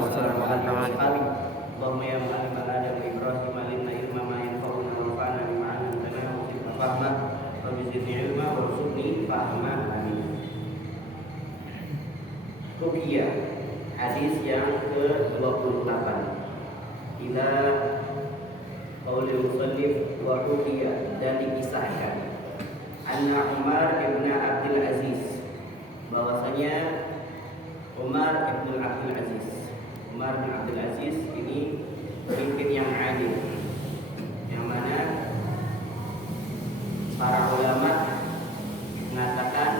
wasallam wa baraka alaihi. Allahumma ya mu'allim Adam wa Ibrahim alimna ilma ma yanfa'una warfa'na bima 'allamtana wa zidna fahma wa zidni ilma warzuqni fahma. Amin. Ruqyah, hadis yang ke-28. Ila qaulil musannif wa ruqyah, dan dikisahkan anna Umar bin Abdul Aziz, bahwasanya Umar bin Abdul Aziz. Umar bin Abdul Aziz ini pemimpin yang adil, yang mana para ulama mengatakan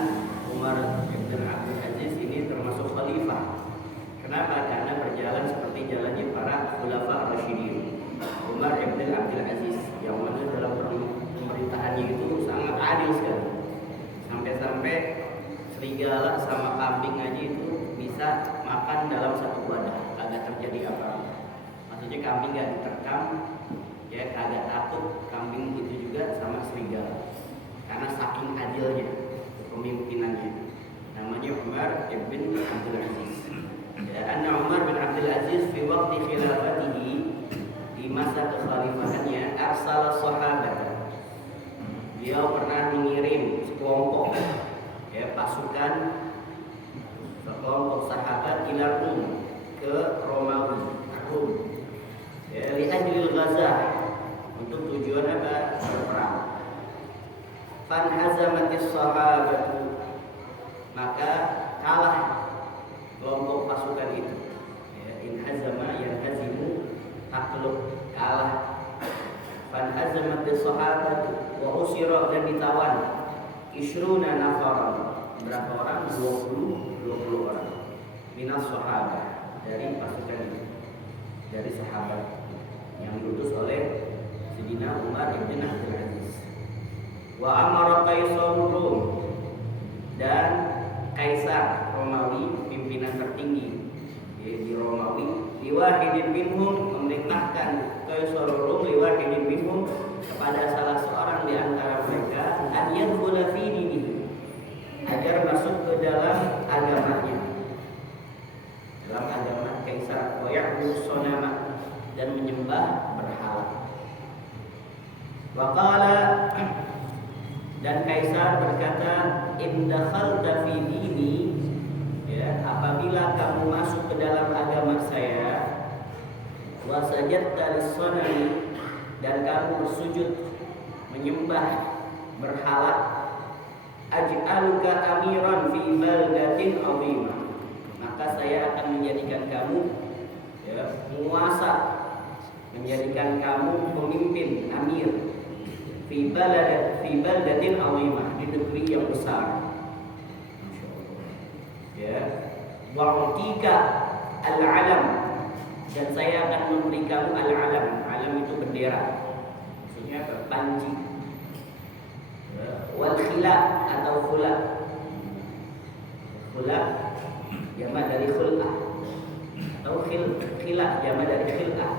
Umar bin Abdul Aziz ini termasuk khalifah. Kenapa? Karena berjalan seperti jalannya para khulafa Rasyidin. Umar bin Abdul Aziz yang mana dalam pemerintahannya itu sangat adil sekali. Sampai-sampai serigala sama kambing aja itu bisa makan dalam satu wadah, kagak terjadi apa-apa. Maksudnya kambing gak diterkam, ya kagak takut kambing itu juga sama serigala. Karena saking adilnya kepemimpinannya. Namanya Umar bin Abdul Aziz. Ya, anna Umar bin Abdul Aziz fi waqti khilafatihi, di masa kekhalifahannya, arsala sahabat. Dia pernah mengirim sekelompok pasukan, sekelompok sahabat ila Rum, ke Romawi, Rum. Li ajlil ghazah, untuk tujuan apa? Berperang. Fanhazamatis sahabatu, maka kalah kelompok pasukan itu. Inhazama yanhazimu, takluk, kalah. Fanhazamatis sahabatu wa usira, dan ditawan isruna nafaran, berapa orang? 20 orang. Minas sahabat, dari pasukan itu, dari sahabat yang diutus oleh Sayyidina Umar bin Abdul Aziz. Wa amara Kaisar Rum, dan Kaisar Romawi, pimpinan tertinggi di Romawi, liwahidin minhum, memerintahkan Kaisar Rum liwahidin minhum, kepada salah seorang di antara mereka, an yadkhula fi dinihi, agar masuk ke dalam agamanya, dalam agama Kaisar, wa ya'budu sonama, dan menyembah berhala. Wa qala, dan Kaisar berkata, in dakhalta fi dini, ya, apabila kamu masuk ke dalam agama saya, wa sajadta lis-sanami, dan kamu bersujud menyembah berhala, aj'aluka amiran fi baldatin 'azimah, maka saya akan menjadikan kamu penguasa, menjadikan kamu pemimpin, amir, fi baldatin 'azimah, di negeri yang besar. Ya, wa'tika al-alam, dan saya akan memberi kamu al-alam. Alam itu bendera, maksudnya panji. Wal khila, atau khula. Khula jamak dari khul'ah, atau khila jamak dari khil'ah.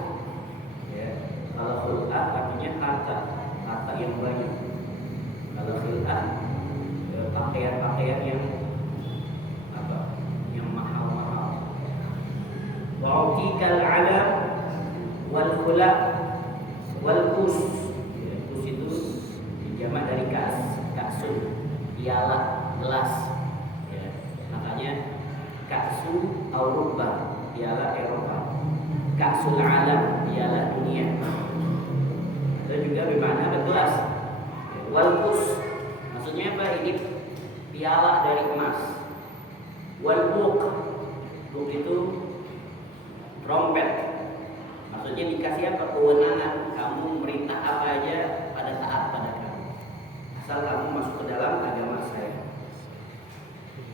Ya, kalau khul'ah artinya harta yang banyak. Kalau khil'ah pakaian-pakaian yang yang mahal-mahal. Wa'utikal alam wal khula wal kus. Kus itu jamak dari kasun, piala, gelas. Ya, makanya kasu Eropa, piala Eropa. Kasul alam, piala dunia. Itu juga bermakna bergelas. Wal kus, maksudnya apa? Ini piala dari emas. Wal buk itu trompet. Maksudnya dikasih apa? Kewenangan, kamu merintah apa aja pada taat pada kamu, asal kamu masuk ke dalam agama saya.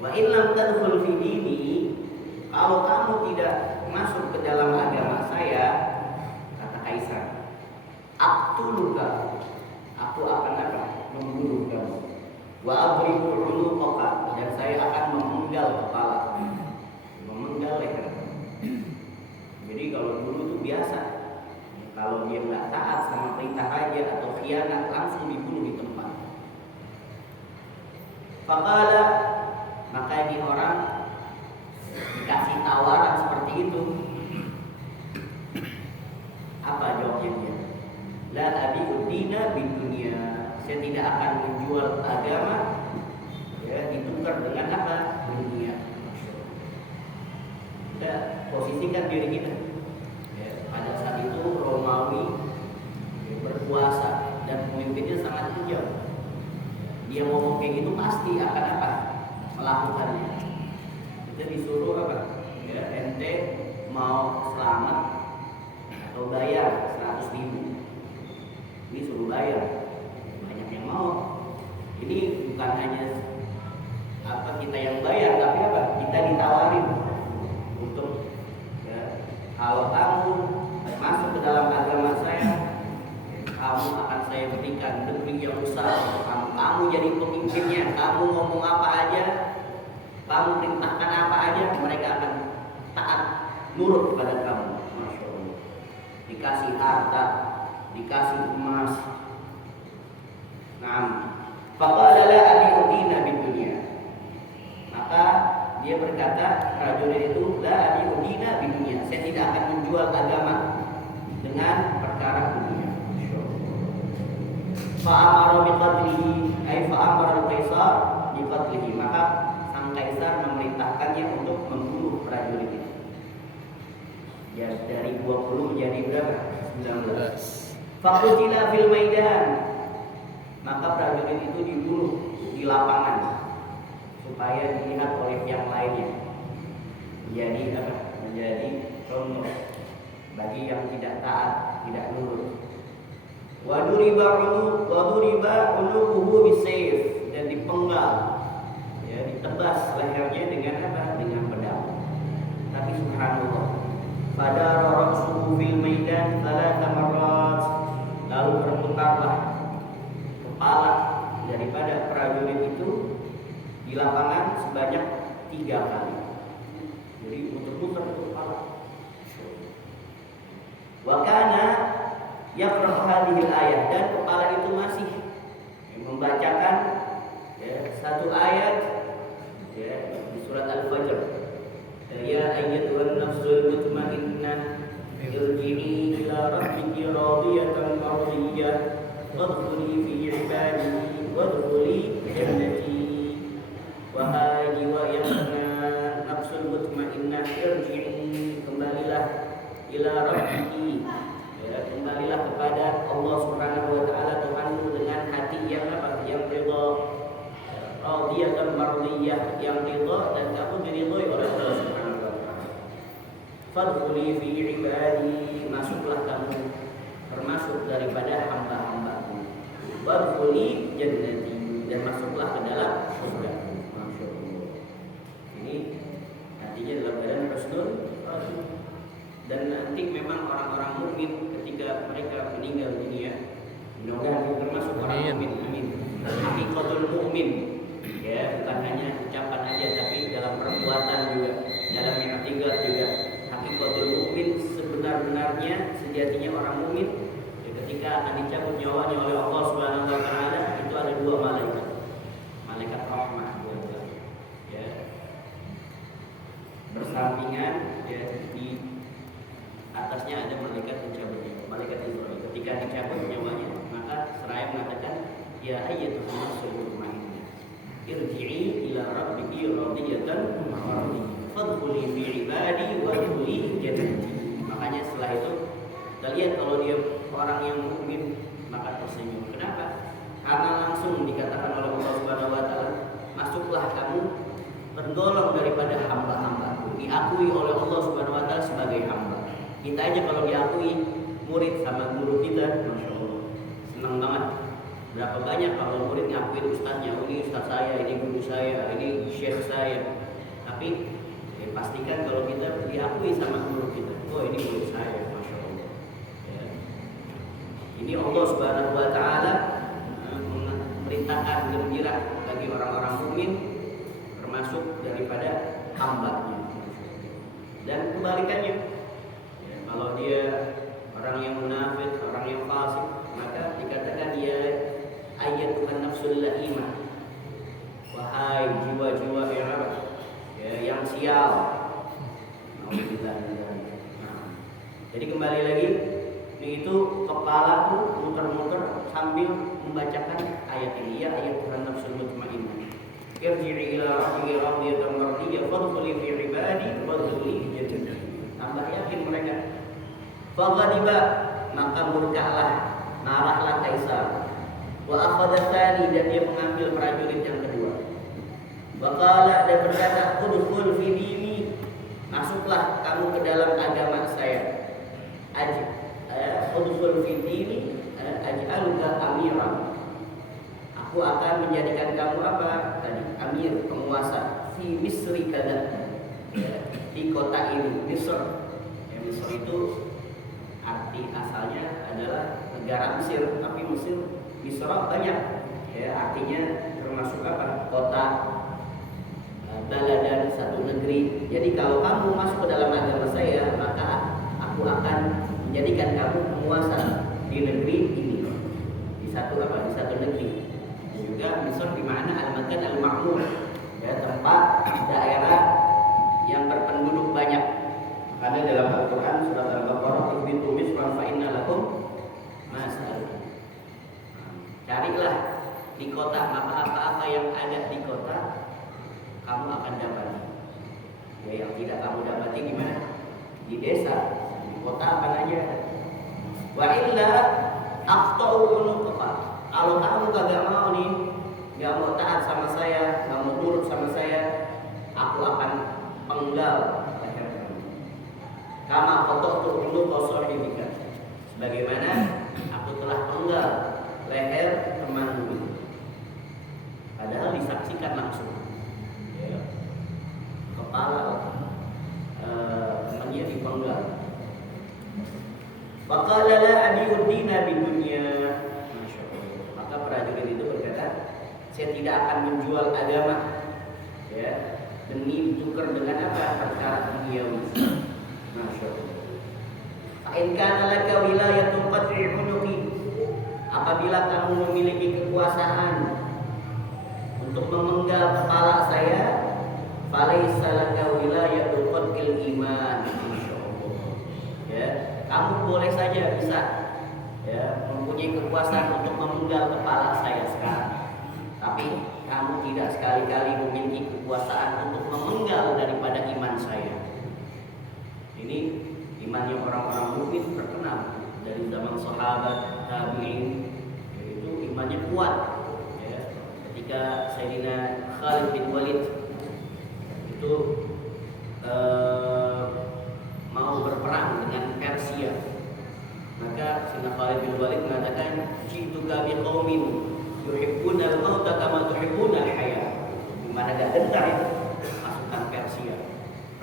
Wa in lam tadkhul fi dini, kalau kamu tidak masuk ke dalam agama saya, kata Kaisar, aqtuluka, aku akan apa? Membunuh kamu. Wa adribu unuqaka, dan saya akan memenggal kepala, memenggal leher. Jadi kalau dulu itu biasa, kalau dia nggak taat sama perintah raja atau khianat, langsung dibunuh di tempat. Faqala, maka ini orang dikasih tawaran seperti itu, Apa jawabnya dia? La abi'ud dina bid dunya. Saya tidak akan menjual agama ya ditukar dengan apa? Dunia. Kita posisikan diri kita ya, pada saat itu Romawi ya, berkuasa dan pemimpinnya sangat kejam. Dia ngomong kayak gitu pasti akan apa? Melakukannya. Kita disuruh apa? Ya, ente mau selamat atau bayar 100.000. Ini suruh bayar. Banyak yang mau. Ini bukan hanya apa kita yang bayar, tapi apa? Kita ditawarin untuk ya, kalau kamu masuk ke dalam agama saya, kamu akan saya berikan negeri yang besar. Kamu jadi pemimpinnya. Kamu ngomong apa aja, kamu perintahkan apa aja, mereka akan taat, nurut kepada kamu. Masya Allah. Dikasih harta, dikasih emas. Nah, faqala la abi'udina bid dunya. Maka dia berkata, prajurit itu, la abi'udina bid dunya. Saya tidak akan menjual agama dengan perkara dunia. Fa'amara biqatlihi, ay fa'amara al-qaisar biqatlihi. Maka sang kaisar memerintahkannya untuk membunuh prajurit itu. Ya, dari 20 menjadi berapa? 19. Faqutila fil maidan. Maka prajurit itu dibunuh di lapangan supaya dilihat oleh yang lainnya. Menjadi apa? Menjadi contoh bagi yang tidak taat, tidak nurut. Waduriba unuquhu bisayf, dan dipenggal ya, ditebas lehernya dengan apa? Dengan pedang. Tapi subhanallah, pada ra'suhu fil maidan 3 marrat, lalu berputarlah kepala daripada prajurit itu di lapangan sebanyak 3 kali. Jadi muter-muter kepala. Wa kana yaqra'u hadhil ayat, dan kepala itu masih membacakan ya, satu ayat ya, di surat Al-Fajr. Ya ayyatuhan nafsul mutmainnah irji'i ila rabbiki radiyatan mardiyah wadkhuli fi ibadi wadkhuli jannati. Wahai jiwa yang tenang, nafsul mutmainnah, irji'i, kembalilah ila rabbiki, kembalilah kepada Allah Subhanahu wa taala Tuhanmu dengan hati yang apa? Yang ridha, radiyatan mardiyah, yang ridha dan kamu diridhoi oleh Allah Subhanahu wa taala. Fadkhuli fi ibadi, masuklah kamu termasuk daripada hamba-hambaku. Wadkhuli jannati, dan masuklah ke dalam surga. Masyaallah. Ini artinya dalam keadaan husnul khatimah. Dan nanti memang orang-orang mukmin ketika mereka meninggal dunia, mudah-mudahan termasuk orang mukmin, amin. Hakikatul mukmin, ya, bukan hanya ucapan aja, tapi dalam perbuatan juga, dalam i'tiqad juga. Hakikatul mukmin sebenar-benarnya, sejatinya orang mukmin, ya, ketika akan dicabut nyawanya oleh Allah Subhanahu wa taala, itu ada 2 malaikat. Malaikat rahmat, ya, bersampingan, ya, di atasnya ada malaikat pencabut nyawa, malaikat Israil. Ketika dicabut nyawanya, maka seraya mengatakan, ya ayyatuhan nafsul mutmainnah, irji'i ila rabbiki radiyatan mardiyah, fadkhuli fi ibadi wadkhuli jannati. Makanya setelah itu kita lihat kalau dia orang yang mukmin maka tersenyum. Kenapa? Karena langsung dikatakan oleh Allah Subhanahu wa taala, masuklah kamu tergolong daripada hamba-hambaku, diakui oleh Allah Subhanahu wa taala sebagai hamba. Kita aja kalau diakui murid sama guru kita, masya Allah, senang banget. Berapa banyak kalau murid ngakuin ustaznya, oh, ini ustaz saya, ini guru saya, ini syekh saya. Tapi ya, pastikan kalau kita diakui sama guru kita, oh ini guru saya, masya Allah. Ya. Ini Allah Subhanahu wa taala memerintahkan gembira bagi orang-orang mukmin, termasuk daripada hamba-Nya. Dan kebalikannya, kalau dia orang yang munafik, orang yang fasik, maka dikatakan dia ayyatuhan nafsul laimah. Wahai jiwa-jiwa yang apa? Ya, yang sial. Alhamdulillah. Nah, jadi kembali lagi, ini aku muter-muter sambil membacakan ayat ini, ya ayat Tuhan nafsul mutmainnah. Irji'i ila rabbika radiyatan mardiyah fadkhuli fi ibadi wadkhuli jannati. Tambah yakin mereka. Faghadiba, maka murkalah, marahlah Kaisar. Wa akhadha tsani, dan dia mengambil prajurit yang kedua. Wa qala, dan berkata, udkhul fi dini, masuklah kamu ke dalam agama saya. Udkhul fi dini aj'aluka amiran. Aku akan menjadikan kamu apa tadi? Amir, penguasa. Fi Misri kada, di kota ini, Misr. Ya, Misr itu arti asalnya adalah negara Mesir, tapi Misra banyak. Ya, artinya termasuk apa? Kota, baladan, satu negeri. Jadi kalau kamu masuk ke dalam agama saya, maka aku akan menjadikan kamu penguasa di negeri ini, di satu negeri. Juga Misr di mana al-makan al-ma'mur, ya, tempat daerah yang berpenduduk banyak. Karena dalam Al-Quran surat Al-Baqarah, ihbitu misran fa inna lakum ma sa'altum. Carilah di kota, maka apa-apa yang ada di kota kamu akan dapati. Ya, yang tidak kamu dapati di mana? Di desa, di kota apa aja. Wa illa aqta'u unuqa. Kalau kamu kagak mau nih, nggak mau taat sama saya, nggak mau nurut sama saya, aku akan penggal leher kamu. Kama qata'tu unuqa sahibika, sebagaimana aku telah penggal leher temanmu. Padahal disaksikan langsung, ya, kepala temannya dipenggal. Faqala la abiuddina bidunya. Maka prajurit itu berkata, saya tidak akan menjual agama, ya, demi ditukar dengan apa? Perkara duniawi. Masya Allah. Fa'in kana laka wilayatun qat'i unuqi, apabila kamu memiliki kekuasaan untuk memenggal kepala saya, falaisa laka wilayatun qat'il iman. Insyaallah. Ya, kamu boleh saja bisa, ya, mempunyai kekuasaan untuk memenggal kepala saya sekarang, tapi kamu tidak sekali-kali memiliki kekuasaan untuk memenggal daripada iman saya. Ini imannya orang-orang mukmin terkenal dari zaman sahabat, tabi'in, yaitu imannya kuat. Ya, ketika Sayyidina Khalid bin Walid itu mau berperang dengan Persia, maka Sayyidina Khalid bin Walid mengatakan, "Ji'tuka biqaumin yuhibbunal mauta kama tuhibbunal hayat." Di mana gak gentar itu pasukan Persia,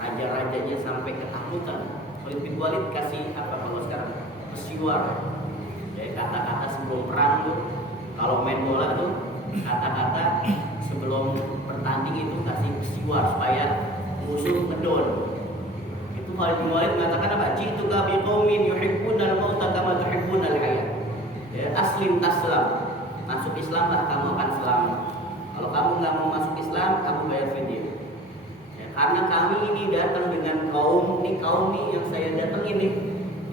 raja-rajanya sampai ketakutan. Khalid bin Walid kasih apa kalau sekarang? Pesiwar. Jadi kata-kata sebelum perang tuh, kalau main bola tuh kata-kata sebelum bertanding itu kasih pesiwar supaya musuh ngedon. Khalid bin Walid mengatakan apa? Ji'tuka biqaumin yuhibbunal mauta kama tuhibbunal hayat. Ya, aslim taslam. Masuk Islamlah, kamu akan selamat. Kalau kamu nggak mau masuk Islam, kamu bayar fidyah. Ya, karena kami ini datang dengan kaum ini yang saya datang ini.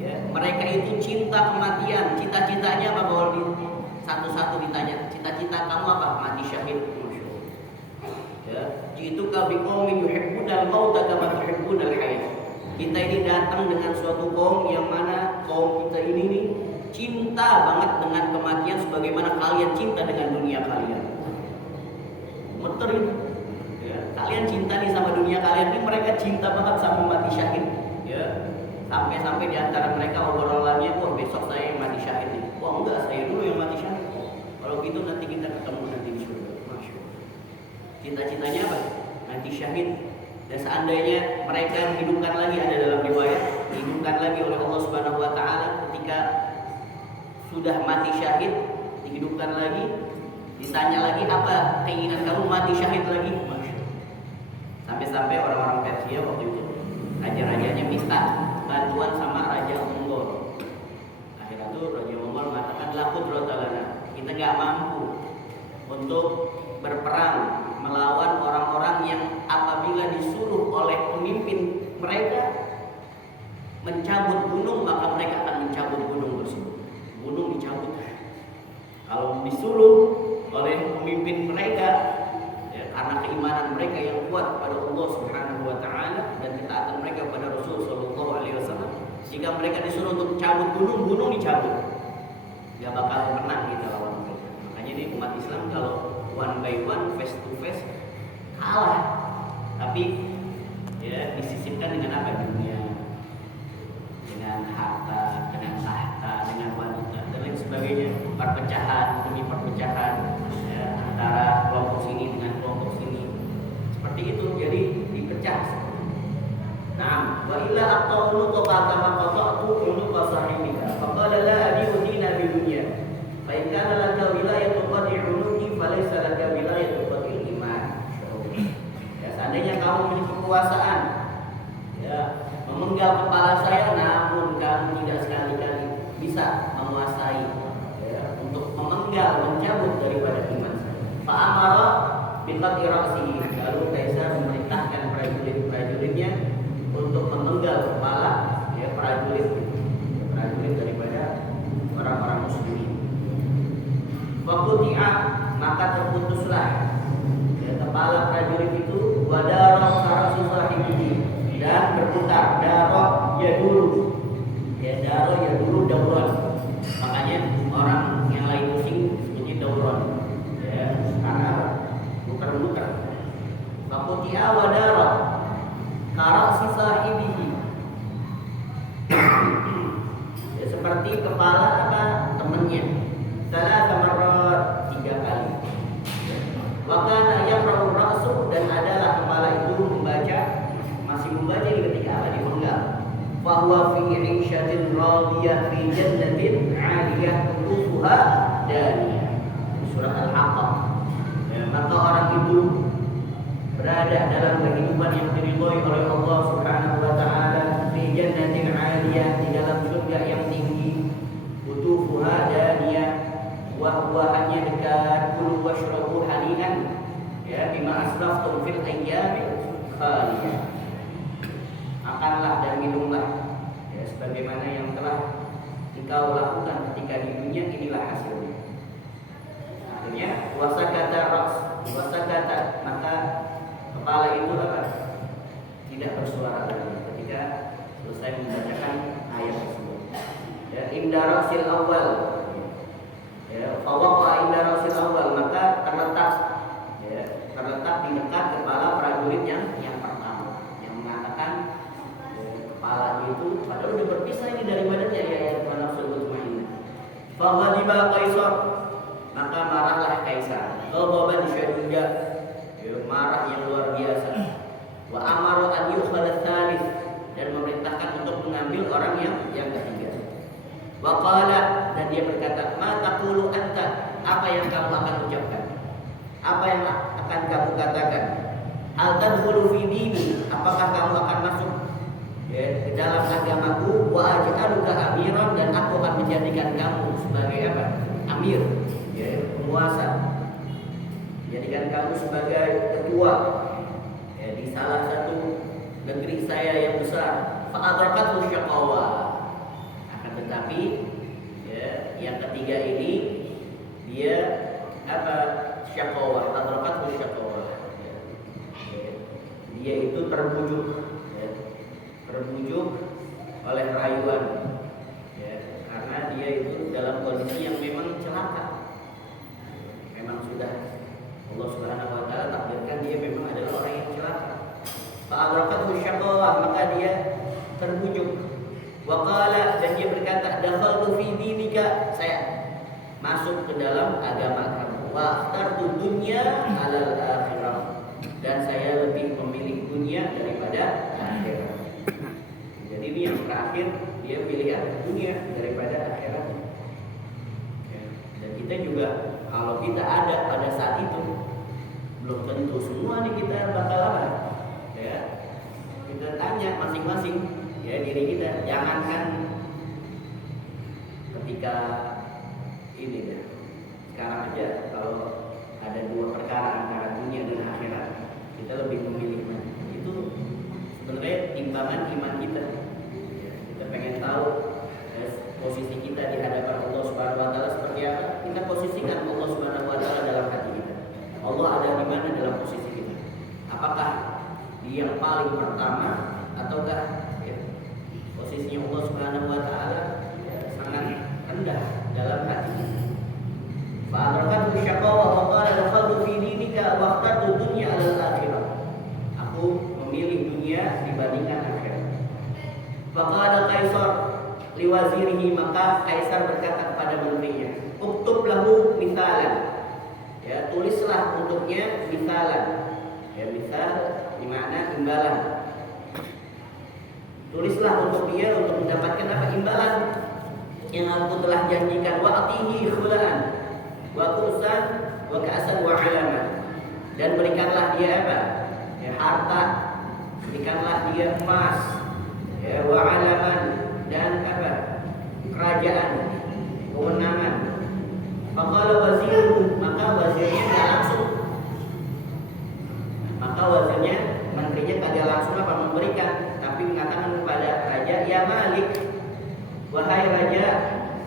Ya, mereka itu cinta kematian. Cita-citanya apa? Kalau satu-satu ditanya, cita-cita kamu apa? Mati syahid. Ya, ji'tuka biqaumin yuhibbunal mauta kama tuhibbunal hayat. Kita ini datang dengan suatu kaum yang mana kaum kita ini nih cinta banget dengan kematian sebagaimana kalian cinta dengan dunia kalian. Muter itu. Ya, kalian cinta nih sama dunia kalian, ini mereka cinta banget sama mati syahid. Ya, sampai-sampai di antara mereka obrolannya, wah besok saya yang mati syahid nih. Wah enggak, saya dulu yang mati syahid. Kalau gitu nanti kita ketemu nanti di surga. Masya Allah. Cita-citanya apa? Mati syahid. Dan seandainya mereka dihidupkan lagi, ada dalam riwayat, dihidupkan lagi oleh Allah Subhanahu wa taala ketika sudah mati syahid, dihidupkan lagi, ditanya lagi apa keinginan kamu mati syahid lagi? Sampai-sampai orang-orang Persia waktu itu raja-rajanya minta bantuan sama Raja Mongol. Akhirnya itu Raja Mongol mengatakan, la qudrata lana, kita nggak mampu untuk berperang melawan orang-orang yang apabila disuruh oleh pemimpin mereka mencabut gunung, maka mereka akan mencabut gunung tersebut. gunung dicabut. Kalau disuruh oleh pemimpin mereka, ya, karena keimanan mereka yang kuat pada Allah Subhanahu wa taala dan ketaatan mereka pada Rasul sallallahu alaihi wasallam, jika mereka disuruh untuk cabut gunung, gunung dicabut. Gak bakal menang kita lawan mereka. Makanya ini umat Islam kalau one by one, face to face, kalah. Tapi ya disisipkan dengan apa? Dunia, dengan harta, dengan tahta, dengan wanita dan lain sebagainya. Perpecahan demi perpecahan, ya, antara kelompok sini dengan kelompok sini. Seperti itu, jadi dipecah. Nah, wa illa aqta'u kama qata'tu unuqa sahibika. Faqala la adina bi dunya. Fa in kana laka wilayatu qadi unuqi falaysa laka wilayatu qadi iman. Ya, seandainya kamu memiliki kekuasaan, ya, memenggal kepala saya, namun kamu tidak sekali-kali bisa menguasai, ya, untuk memenggal, mencabut daripada iman. Fa amara bi qat'i ra'sihi. Lalu Kaisar memerintahkan prajurit-prajuritnya untuk memenggal kepala, ya, prajurit daripada orang-orang muslimin. Faquti'a, maka terputuslah, ya, kepala prajurit itu, wadara sarasu sahibihi, dan berputar. Daro ya dulu, ya, daro ya dulu dauron. Makanya orang yang lain pusing disebutnya dauron, ya, karena muter-muter. Faquti'a wadara karasi sahibihi, ya, seperti kepala apa temannya. Salah tamarrat, 3 kali. Wa kana yaqra'u ra'su, dan adalah kepala itu masih membaca ketika apa dimenggal. Fa huwa fi 'ishatin radiyah fi jannatin 'aliyah qutufuha daniyah. Surah Al-Haqqah. Ya, maka orang itu berada dalam kehidupan yang diridhoi oleh Allah Subhanahu wa taala, fi jannatin 'aliyah, di dalam surga yang tinggi, qutufuha daniyah, buah-buahannya dekat, kulu washrabu hani'an, ya, bima asraftum fil ayyamil khaliyah. Makanlah dan minumlah, ya, sebagaimana yang telah engkau lakukan ketika di dunia, inilah hasilnya. Artinya wasakata, maka kepala itu apa? Tidak bersuara lagi ketika selesai membacakan ayat tersebut. Ya, indarasil awal, ya, fawaqa indarasil awal, maka terletak, ya, di dekat kepala prajurit yang pertama, yang mengatakan, ya, kepala itu padahal udah berpisah ini dari badannya, ya, nafsul mutmainnah. Fa ghadiba Kaisar, maka marahlah Kaisar. Ghadaban syadida, ya, marah yang luar biasa. Wa amara an yukhadha tsalits, dan memerintahkan untuk mengambil orang yang ketiga. Wa qala, dan dia berkata, ma taqulu anta, apa yang kamu akan ucapkan? Apa yang akan kamu katakan? Al tadkhulu fi dini, apakah kamu akan masuk, ya, ke dalam agamaku? Wa aj'aluka amiran, dan aku akan menjadikan kamu sebagai apa? Amir, ya, penguasa. Menjadikan kamu sebagai ketua, ya, di salah satu negeri saya yang besar. Fa adrakathu syaqawa, akan tetapi, ya, yang ketiga ini dia apa? Syaqawa, adrakathu syaqawa. Dia itu terbujuk, ya, oleh rayuan, ya, karena dia itu dalam kondisi yang memang celaka. Memang sudah Allah Subhanahu wa taala takdirkan dia memang adalah orang yang celaka. Fa adrakathu syaqawa, maka dia terbujuk. Wa qala, dan dia berkata, dakhaltu fi dinika, saya masuk ke dalam agama kamu. Wa akhtartu dunya 'alal akhirah, dan saya lebih memilih dunia daripada akhirat. Jadi ini yang terakhir, dia pilihan dunia daripada akhirat. Ya. Dan kita juga kalau kita ada pada saat itu, belum tentu semua nih kita bakal apa, ya. Kita tanya masing-masing, ya, diri kita. Jangankan ketika ini, ya, sekarang aja kalau ada 2 perkara antara dunia dan akhirat, kita lebih memilih mana. Itu sebenarnya timbangan iman kita, ya. Kita pengen tahu, ya, posisi kita di hadapan Allah Subhanahu wa taala seperti apa? Kita posisikan Allah Subhanahu wa taala dalam hati kita. Allah ada di mana dalam posisi kita? Apakah di yang paling pertama ataukah ya, posisinya Allah Subhanahu wa taala ya, sangat rendah dalam hati kita? Fa'adrakat syaqawa wa qala dakhaltu fi dinika wa akhtartu dunya 'ala al-akhirah. Aku memilih dunia dibandingkan akhirat. Faqala Kaisar liwazirihi, maka Kaisar berkata kepada menterinya, "Uktub lahu mithalan." Ya, tulislah untuknya mithalan. Ya, misal di mana imbalan. Tulislah untuk dia untuk mendapatkan apa? Imbalan yang aku telah janjikan. Wa atihi khulaan wa kursan wa ka'san wa 'alaman. Dan berikanlah dia apa? Ya, harta. Berikanlah dia emas. Ya, wa 'alaman, dan apa? Kerajaan, kewenangan. Faqala waziruhu, maka wazirnya tidak langsung. Maka wazirnya, menterinya tidak langsung apa memberikan, tapi mengatakan kepada raja, "Ya Malik, wahai raja,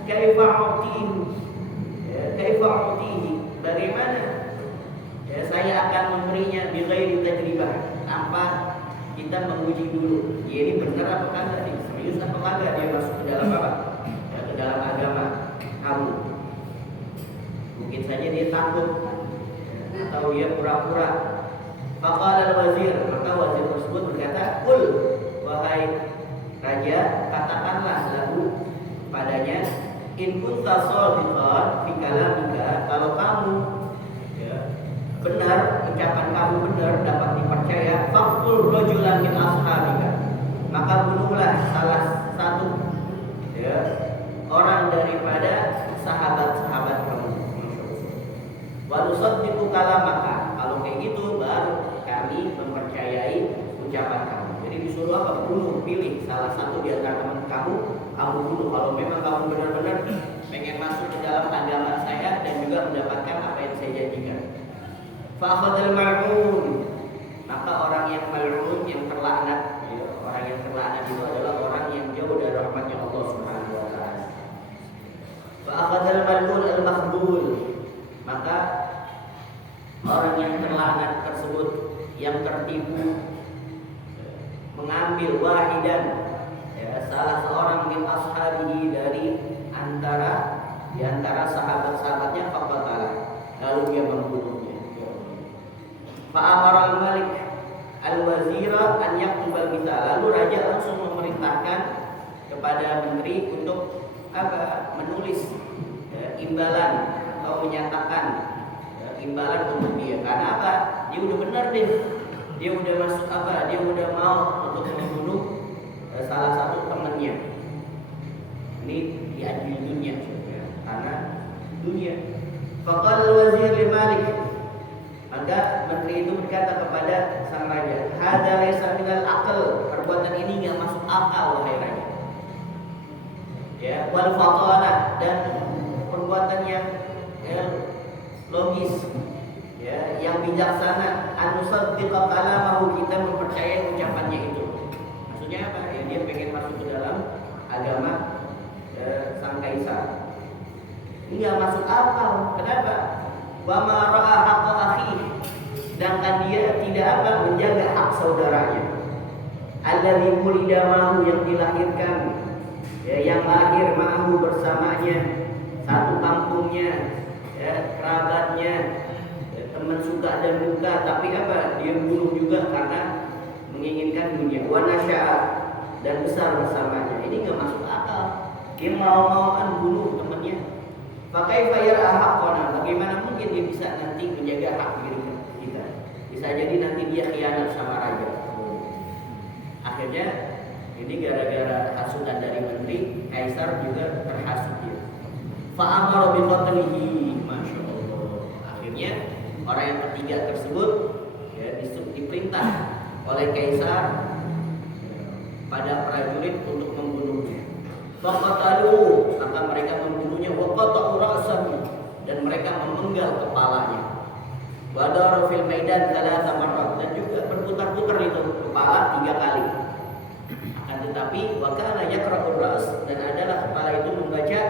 kaifa utihi? Kaifa utihi? Bagaimana? Ya, saya akan memberinya bi ghairi tajribah, tanpa kita menguji dulu. Ya, ini benar apa kagak? Serius apa kagak dia masuk ke dalam apa? Ya, ke dalam agama kamu. Mungkin saja dia takut atau dia pura-pura." Faqala al-wazir, maka wazir tersebut berkata, "Qul, wahai raja, katakanlah lahu padanya, in kunta shadiqan fi kalamika, kalau kamu ya, benar, ucapan kamu benar dapat dipercaya, faqtul rajulan min ashabika, maka bunuhlah salah satu ya, orang daripada sahabat-sahabat kamu. Wa nusaddiqu kalamaka." Kalau kayak gitu baru kami mempercayai ucapan kamu. Jadi disuruh apa? Bunuh, pilih salah satu di antara teman kamu, kamu bunuh. Kalau memang kamu benar-benar pengen masuk ke dalam agama saya dan juga mendapatkan apa yang saya janjikan. Fa akhadhal mal'un, maka orang yang mal'un, yang terlaknat, ya, orang yang terlaknat itu adalah orang yang jauh dari rahmatnya Allah Subhanahu wa taala. Fa akhadhal mal'un al-makhdhul, maka orang yang terlaknat tersebut, yang tertipu, mengambil wahidan ya, salah seorang min ashabihi, dari di antara sahabat-sahabatnya, faqatalah, lalu dia membunuhnya. Fa amara al-malik al-wazira an yaktubal mithal, lalu raja langsung memerintahkan kepada menteri untuk apa? Menulis ya, imbalan atau menyatakan imbalan untuk dia. Karena apa? Dia udah benar deh. Dia udah masuk apa? Dia udah mau untuk membunuh salah satu temannya. Ini diadili dunia ya, karena dunia. Faqala al-wazir li Malik, maka menteri itu berkata kepada sang raja, "Hadza laysa minal aql." Perbuatan ini enggak masuk akal wahai raja. Ya, wal fatalah, dan perbuatan yang ya, logis ya, yang bijaksana, anusaddiqa kalamahu, kita mempercayai ucapannya itu. Maksudnya apa? Ya, dia pengen masuk ke dalam agama sang kaisar. Ini enggak masuk akal. Kenapa? Wa ma ra'a haqqa akhihi, sedangkan dia tidak apa? Menjaga hak saudaranya. Alladzi wulida ma'ahu, yang dilahirkan ya, yang lahir ma'ahu bersamanya, satu kampungnya ya, kerabatnya ya, teman suka dan duka, tapi apa? Dia bunuh juga karena menginginkan dunia. Wa nasya'a, dan besar bersamanya. Ini enggak masuk akal. Dia mau-mauan bunuh temannya. Fakaifa yar'a haqqana, bagaimana mungkin dia bisa nanti menjaga hak diri kita? Bisa jadi nanti dia khianat sama raja. Akhirnya ini gara-gara hasutan dari menteri, kaisar juga terhasut dia. Fa'amara bi qatlihi, masyaallah. Akhirnya orang yang ketiga tersebut ya, diperintah oleh kaisar pada prajurit untuk membunuhnya. Faqatalu, maka mereka membunuhnya. Wa qata'u ra'sahu, dan mereka memenggal kepalanya. Wa daru fil maidan thalatha marrat, dan juga berputar-putar itu kepala 3 kali. Akan tetapi wa kana yaqra'ur ra's, dan adalah kepala itu membaca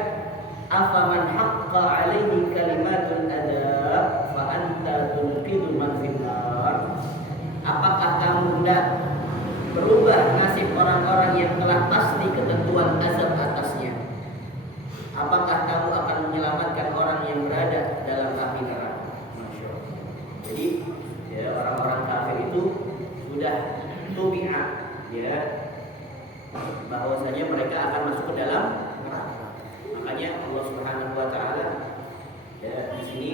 afaman haqqa 'alaihi kalimatul adab fa anta tunqidu man fil nar. Apakah kamu hendak berubah nasib orang-orang yang telah pasti ketentuan azab atasnya? Apakah kamu akan menyelamatkan orang yang berada dalam api neraka? Masya Allah. Jadi ya, orang-orang kafir itu sudah tubi'ah, ya, bahwasanya mereka akan masuk ke dalam neraka. Makanya Allah Subhanahu wa taala ya di sini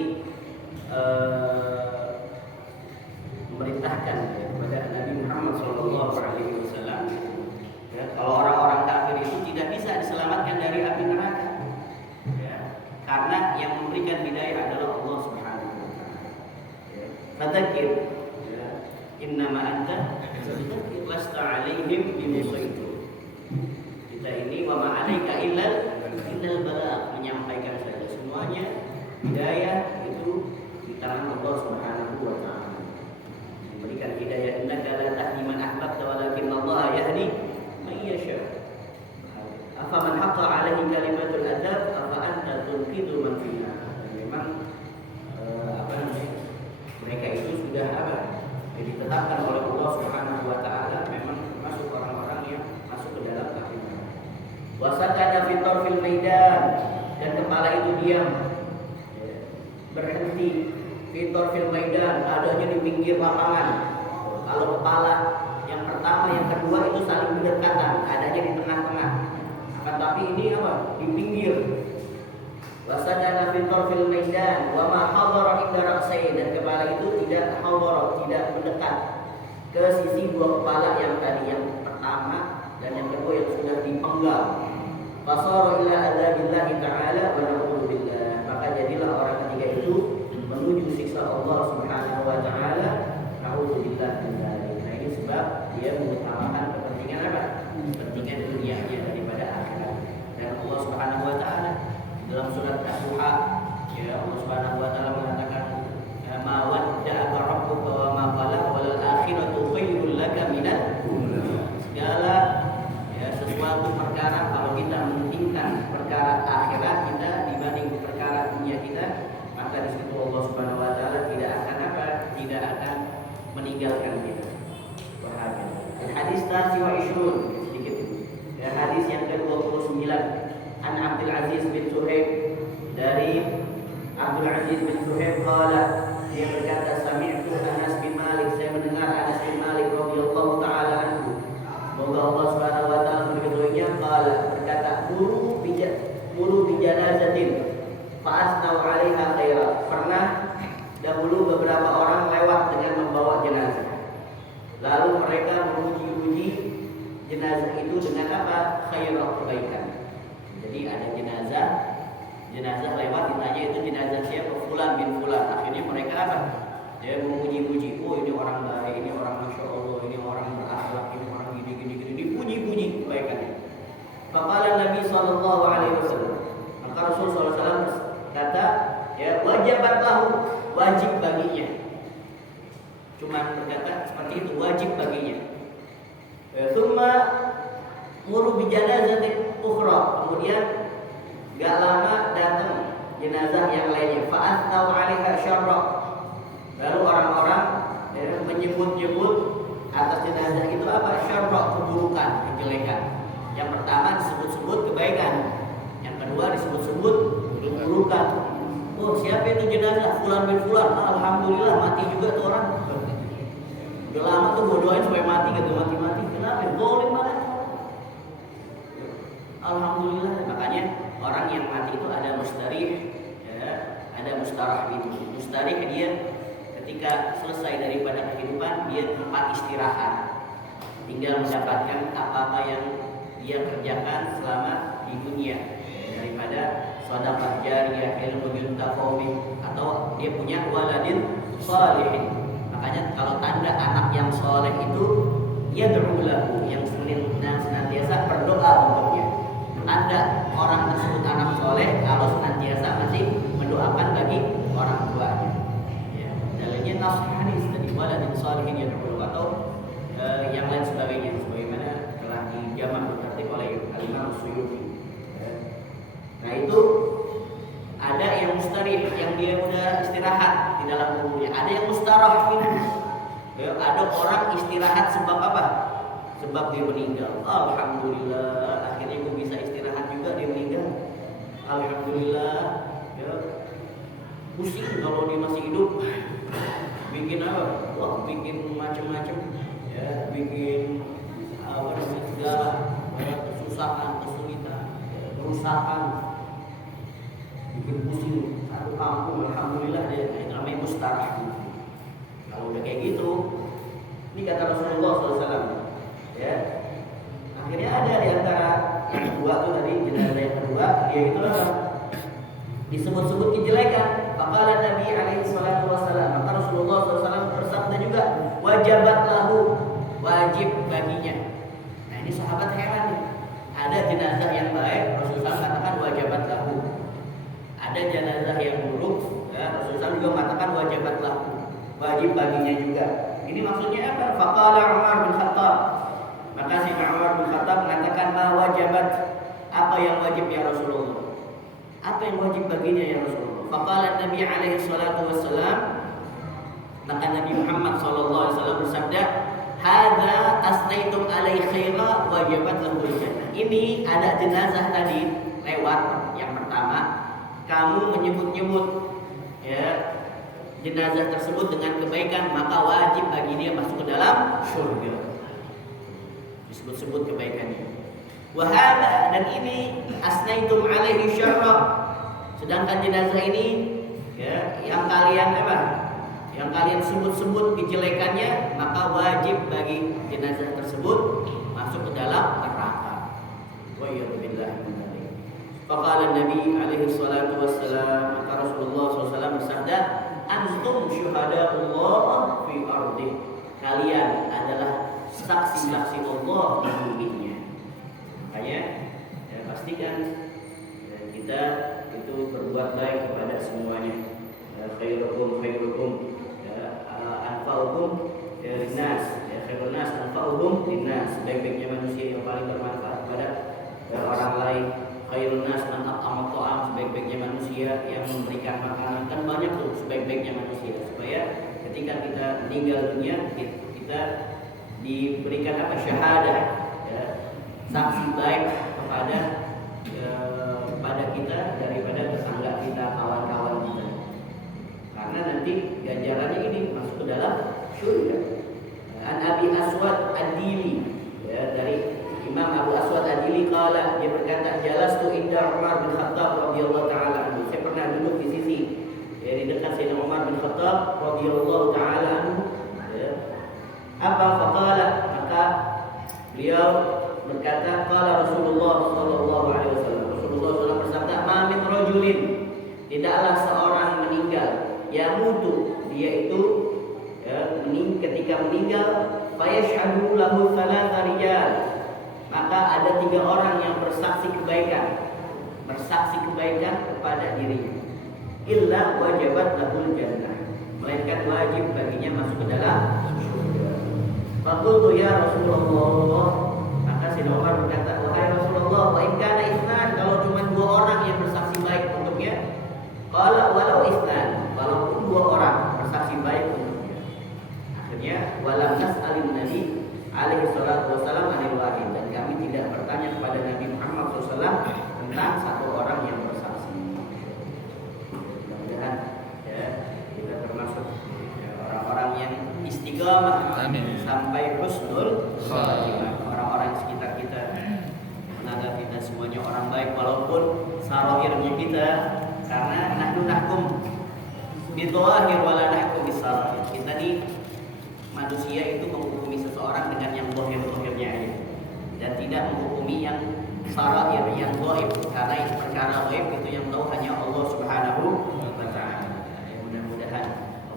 memerintahkan ya, kepada Nabi Muhammad SAW ya, kalau orang-orang kafir itu tidak bisa diselamatkan dari api neraka ya, karena yang memberikan hidayah adalah Allah Subhanahu wa taala. Ya. Fadzakir ya, innama anta fadzakir lasta 'alaihim bimusaitir. Kita ini wa ma 'alaika illal balagh, menyampaikan saja, semuanya hidayah itu di tangan Allah Subhanahu wa taala. Memberikan hidayah, innaka la tahdi man ahbabta walakin Allah yahdi man yasha. Afaman haqqa 'alaihi kalimatul adab afa anta tunqidu man fil nar. Memang mereka itu sudah jadi ditetapkan oleh Allah Subhanahu wa taala memang termasuk orang-orang yang masuk ke dalam api neraka. Wasakana fi tarfil maidan, dan kepala itu diam berhenti fi tarfil maidan, adanya di pinggir lapangan. Kalau kepala yang pertama yang kedua itu saling berdekatan, adanya di tengah-tengah. Akan tapi ini apa? Di pinggir. Wasakana fi tarfil maidan wa ma hadara inda ra'sai, dan kepala itu tidak hadara, tidak mendekat ke sisi dua kepala yang tadi, yang pertama dan yang kedua yang sudah dipenggal. Fasara ila adabillahi ta'ala wa na'udzu billah, maka jadilah orang ketiga itu menuju siksa Allah Subhanahu wa taala. Na'udzu billah min dzalik. Nah, ini sebab dia mengutamakan kepentingan apa? Kepentingan dunianya daripada akhirat. Dan Allah Subhanahu wa taala dalam surat As-Duha ya, Allah Subhanahu wa taala mengatakan ma wadda'aka rabbuka wa ma qala wal akhiratu khairul laka minad dunya. Segala sesuatu perkara, kalau kita mementingkan perkara akhirat kita dibanding perkara dunia kita, maka di situ Allah Subhanahu wa taala tidak akan tidak akan meninggalkan kita. Bahagia. Dan hadis tasi wa isyun sedikit. Dan hadis yang ke-29 an Abdul Aziz bin Suhaib, dari Abdul Aziz bin Suhaib qala, dia berkata sami'tu Anas bin Malik, saya mendengar Anas bin Malik radhiyallahu taala anhu, semoga Allah Subhanahu wa taala meridhoinya, qala, berkata muru bi janazatin fa asnau 'alaiha khairan. Pernah dahulu beberapa orang lewat dengan membawa jenazah, lalu mereka memuji-puji jenazah itu dengan apa? Khairan, kebaikan. Jadi ada jenazah lewat, ditanya itu jenazah siapa? Fulan bin Fulan. Akhirnya mereka apa? Dia memuji-puji, oh ini orang baik, ini orang masya Allah, ini orang berakhlak, ini orang gini, dipuji-puji kebaikannya. Faqala Nabi sallallahu alaihi wasallam, maka Rasul sallallahu alaihi wasallam kata, ya wajibat lahu, wajib baginya. Cuma berkata seperti itu, wajib baginya. Tsumma muru bi janazatin ukhra, kemudian gak lama datang jenazah yang lainnya. Fa'atau 'alaiha syarra, lalu orang-orang menyebut-nyebut atas jenazah itu apa? Syarra, keburukan, kejelekan. Yang pertama disebut-sebut kebaikan, yang kedua disebut-sebut keburukan. Oh, siapa itu jenazah? Fulan bin Fulan. Alhamdulillah mati juga tuh orang. Udah lama tuh gue doain supaya mati, gitu, mati-mati. Kenapa? Boleh banget. Alhamdulillah. Makanya orang yang mati itu ada mustarih, ya, ada mustarah itu. Mustarih dia ketika selesai daripada kehidupan, dia tempat istirahat, tinggal mendapatkan apa-apa yang dia kerjakan selama di dunia, daripada sedekah jariyah, ilmu yuntaqawi, atau dia punya waladin shalihin. Makanya kalau tanda anak yang soleh itu yad'u lahu, yang senantiasa berdoa untuknya. Tanda orang tersebut anak soleh kalau senantiasa masih mendoakan bagi orang tuanya. Ya, dalilnya nas hadis tadi waladin shalihin yad'u lahu, atau yang lain sebagainya, sebagaimana telah dijawab yang mustarih, yang dia udah istirahat di dalam kuburnya. Ada yang mustarah minhu. Ya, ada orang istirahat sebab apa? Sebab dia meninggal. Alhamdulillah, akhirnya gue bisa istirahat juga, dia meninggal. Alhamdulillah. Ya, pusing kalau dia masih hidup. Bikin apa? Wah, bikin macam-macam. Ya, bikin apa segala kesusahan, kesulitan, kerusakan, bikin pusing satu kampung. Alhamdulillah dia namanya mustarah. Kalau udah kayak gitu, ini kata Rasulullah SAW. Ya, akhirnya ada di antara yang kedua tuh tadi, jenazah yang kedua, dia itu apa? Disebut-sebut kejelekan. Faqala Nabi alaihi salatu wassalam, maka Rasulullah SAW bersabda juga, wajabat lahu, wajib baginya. Nah ini sahabat heran nih. Ada jenazah yang baik, Rasulullah katakan wajabat lahu. Ada jenazah yang buruk, ya, Rasulullah juga mengatakan wajabat lahu, wajib baginya juga. Ini maksudnya apa? Faqala Umar bin Khattab, maka si Umar bin Khattab mengatakan ma wajabat, apa yang wajib ya Rasulullah? Apa yang wajib baginya ya Rasulullah? Faqala Nabi alaihi salatu wassalam, maka Nabi Muhammad sallallahu alaihi wasallam bersabda, hadza asnaitum alaihi khaira wajabat lahul jannah. Ini ada jenazah tadi lewat yang pertama, kamu menyebut-nyebut ya jenazah tersebut dengan kebaikan, maka wajib bagi dia masuk ke dalam surga. Disebut-sebut kebaikannya. Wa hadza, dan ini asnaitum alaihi syarra. Sedangkan jenazah ini ya, yang kalian apa? Yang kalian sebut-sebut kejelekannya, maka wajib bagi jenazah tersebut masuk ke dalam neraka. Wa ya'udzubillahi min dzalik. Faqala Nabi alaihi salatu wassalam, maka Rasulullah SAW bersabda, antum syuhadaullah fi ardi. Kalian adalah saksi-saksi Allah di buminya. Makanya ya, pastikan ya, kita itu berbuat baik kepada semuanya. Khairukum khairukum anfa'ukum linnas, ya khairun nas anfa'uhum linnas. Sebaik-baiknya manusia yang paling bermanfaat kepada orang lain. Khairun nas man at'ama ta'am, sebaik-baiknya manusia yang memberikan makanan. Kan banyak tuh sebaik-baiknya manusia, supaya ketika kita meninggal dunia kita diberikan apa? Syahadah, ya, saksi baik kepada kita daripada tetangga kita, kawan-kawan kita. Karena nanti ganjarannya ini masuk ke dalam surga. An Abi Aswad Ad-Dili, ya, dari Imam Abu Aswad Ad-Dili qala, dia berkata, jalastu inda Umar bin Khattab radhiyallahu taala anhu. Saya pernah duduk di sisi ya, di dekat Sayyidina Umar bin Khattab radhiyallahu taala anhu. Ya. Apa faqala, maka beliau berkata, qala Rasulullah sallallahu alaihi wasallam. Rasulullah SAW bersabda, ma min rajulin, tidaklah seorang meninggal, yamutu, dia itu ya, ketika meninggal, fayashhadu lahu thalatha rijal, maka ada 3 orang yang bersaksi kebaikan kepada dirinya, illa wajabat lahul jannah, melainkan wajib baginya masuk ke dalam surga. Faqultu ya Rasulullah, maka Sayyidina Umar berkata, wahai Rasulullah, wa in kana itsnan, kalau cuma 2 orang yang bersaksi baik untuknya. Qala walau itsnan, walaupun 2 orang bersaksi baik untuknya. Akhirnya walam nas'alin Nabi alaihi salatu wasallam anil wahid, dan kami tidak bertanya kepada Nabi Muhammad SAW tentang 1 orang yang bersaksi. Mudah-mudahan ya, kita termasuk ya, orang-orang yang istiqamah. Amin. Sampai husnul khatimah. Orang-orang sekitar kita, tenaga kita semuanya orang baik, walaupun sarohirnya kita, karena nahnu nahkum bidhahir wala nahkum bisarahir. Kita nih manusia itu menghukumi seseorang dengan yang zahir-zahirnya aja, dan tidak menghukumi yang sarahir, yang gaib, karena itu perkara gaib itu yang tahu hanya Allah Subhanahu wa taala. Mudah-mudahan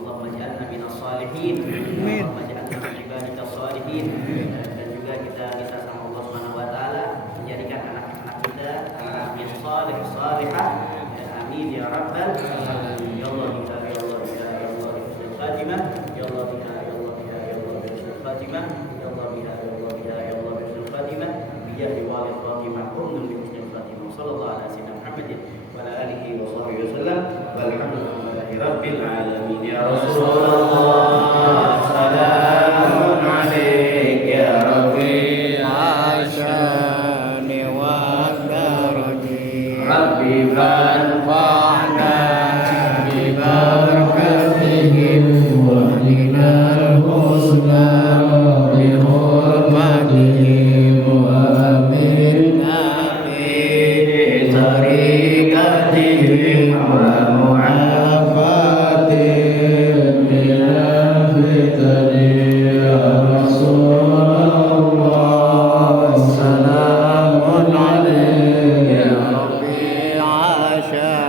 Allah menjadikan minas salihin, Allah menjadikan min ibadikas salihin, dan juga kita bisa sama Allah Subhanahu wa taala menjadikan anak-anak kita yang saleh salihah. Amin ya rabbal alamin. Ya Allah ya Allah ya Allah ya Fatimah, ya Allah ya Allah ya Allah ya Fatimah, ya Allah ya Allah ya Allah ya Fatimah, biya walid Fatimah ummun bi husnil Fatimah. Sallallahu alaihi wasallam Muhammadin wa ala alihi wa sahbihi wasallam. Indonesia.